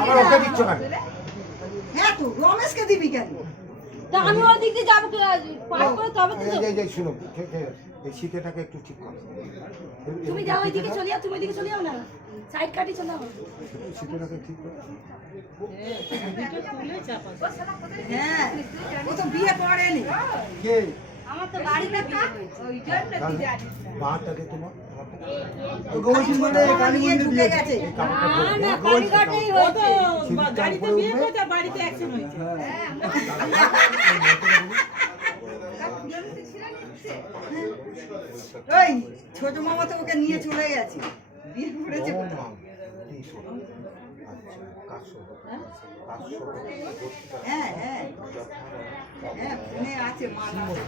আমার ওকে দিচ্ছ কেন? হ্যাঁ তো রমেশকে দিবি কেন? তা আমি ওই দিক দিয়ে যাবো পার করে তবে তো এই শুনো, এই শীতেটাকে একটু ঠিক করো। তুমি যাও ওইদিকে চলে যাও, তুমি ওইদিকে চলে যাও না, সাইড কাটি চলে যাও। শীতেটাকে ঠিক করো। হ্যাঁ ও তো বিয়ে করেনি। কে? আমার তো বাড়িতে বিয়ে হয়েছে ওই জন্য দিদি আসছে। বাঁটাকে তোমার নিয়ে ঢুকে গেছে। না না কালীঘাটেই হয়েছে। গাড়িতে বিয়ে করতে বাড়িতে অ্যাক্সিডেন্ট হয়েছে। ওই ছোট মামা তো ওকে নিয়ে চলে গেছে, বিয়ে করেছে কোথাও। হ্যাঁ হ্যাঁ হ্যাঁ ফোনে আছে, মা আছে।